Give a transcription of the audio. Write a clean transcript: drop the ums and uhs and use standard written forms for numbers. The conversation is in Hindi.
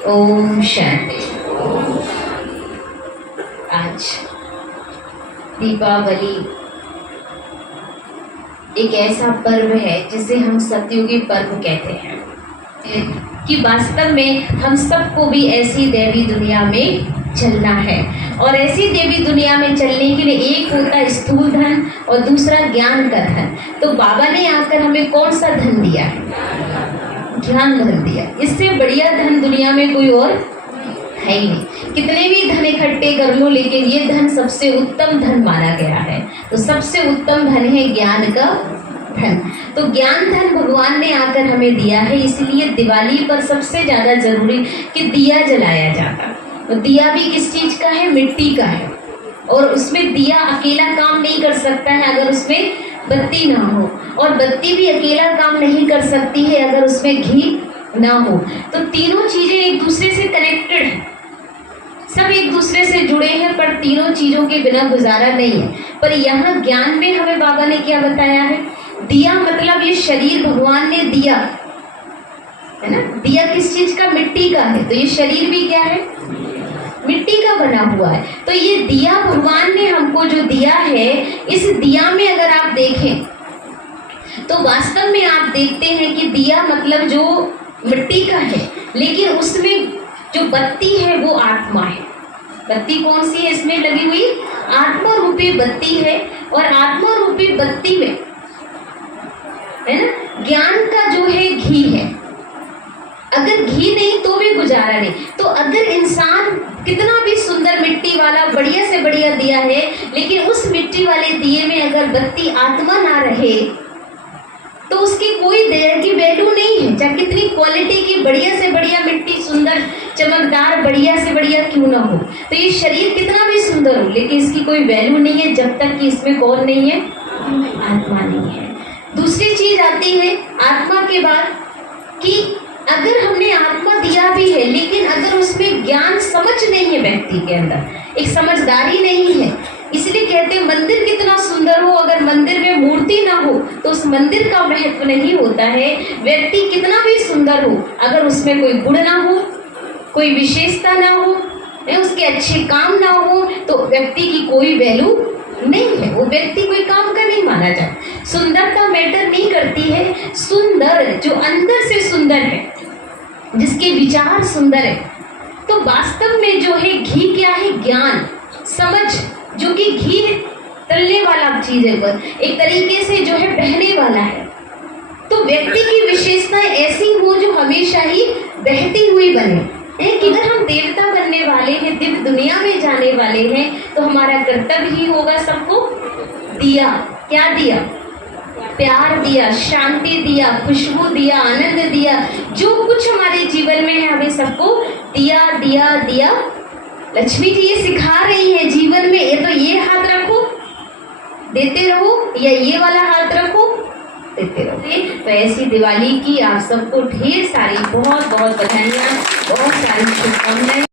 ओम शांति। आज दीपावली एक ऐसा पर्व है जिसे हम सतयुगी पर्व कहते हैं कि वास्तव में हम सबको भी ऐसी देवी दुनिया में चलना है। और ऐसी देवी दुनिया में चलने के लिए एक होता है स्थूल धन और दूसरा ज्ञान का धन। तो बाबा ने आकर हमें कौन सा धन दिया है? ज्ञान धन दिया। इससे बढ़िया धन दुनिया में कोई और है ही नहीं। कितने भी धन इकट्ठे कर लो, लेकिन ये धन सबसे उत्तम धन माना गया है। तो सबसे उत्तम धन है ज्ञान का धन। तो ज्ञान धन भगवान ने आकर हमें दिया है। इसलिए दिवाली पर सबसे ज्यादा जरूरी कि दिया जलाया जाता। तो दिया भी किस चीज का है? मिट्टी का है। और उसमें दिया अकेला काम नहीं कर सकता है अगर उसमें बत्ती ना हो, और बत्ती भी अकेला काम नहीं कर सकती है अगर उसमें घी ना हो। तो तीनों चीजें एक दूसरे से कनेक्टेड हैं, सब एक दूसरे से जुड़े हैं, पर तीनों चीजों के बिना गुजारा नहीं है। पर यहाँ ज्ञान में हमें बाबा ने क्या बताया है? दिया मतलब ये शरीर भगवान ने दिया है ना। दिया किस चीज का? मिट्टी का है। तो ये शरीर भी क्या है? मिट्टी का बना हुआ है। तो ये दिया भगवान ने हमको जो दिया है, इस दिया में अगर आप देखें तो वास्तव में आप देखते हैं कि दिया मतलब जो मिट्टी का है, लेकिन उसमें जो बत्ती है वो आत्मा है। बत्ती कौन सी है इसमें लगी हुई? आत्मा रूपी बत्ती है। और आत्मा रूपी बत्ती में है ना ज्ञान का जो है घी है। अगर घी नहीं तो भी गुजारा नहीं। तो अगर इंसान कितना भी सुंदर मिट्टी वाला बढ़िया से बढ़िया दिया है, लेकिन उस मिट्टी वाले दिए में अगर बत्ती आत्मा ना रहे तो उसकी कोई देर की वैल्यू नहीं है। चाहे कितनी क्वालिटी की बढ़िया से बढ़िया मिट्टी, सुंदर चमकदार बढ़िया से बढ़िया क्यों ना हो। तो ये शरीर कितना भी सुंदर हो, लेकिन इसकी कोई वैल्यू नहीं है जब तक कि इसमें कौन नहीं है? आत्मा नहीं है। दूसरी चीज आती है आत्मा के बाद कि अगर हमने आत्मा दिया भी है, लेकिन अगर उसमें ज्ञान समझ नहीं है, व्यक्ति के अंदर एक समझदारी नहीं है। इसलिए कहते हैं मंदिर कितना सुंदर हो, अगर मंदिर में मूर्ति ना हो तो उस मंदिर का महत्व नहीं होता है। व्यक्ति कितना भी सुंदर हो, अगर उसमें कोई गुण ना हो, कोई विशेषता ना हो, उसके अच्छे काम ना हो, तो व्यक्ति की कोई वैल्यू नहीं है। वो व्यक्ति कोई काम का नहीं माना जाता। सुंदरता मैटर नहीं करती है। सुंदर जो अंदर से सुंदर है, जिसके विचार सुंदर है। तो वास्तव में जो है घी क्या है? ज्ञान, समझ, जो कि घी तलने वाला चीज है, पर एक तरीके से जो है बहने वाला है। तो व्यक्ति की विशेषताएं ऐसी हो जो हमेशा ही बहती हुई बने। कि अगर हम देवता बनने वाले हैं, दिव्य दुनिया में जाने वाले हैं, तो हमारा कर्तव्य ही होगा सबको दिया। क्या दिया? प्यार दिया, शांति दिया, खुशबू दिया, आनंद दिया। जो कुछ हमारे जीवन में है हमें सबको दिया दिया दिया। लक्ष्मी जी ये सिखा रही है जीवन में, ये तो ये हाथ रखो देते रहो, या ये वाला हाथ रखो देते रहो। तो ऐसी दिवाली की आप सबको ढेर सारी बहुत बहुत बधाइयाँ, बहुत सारी शुभकामनाएं।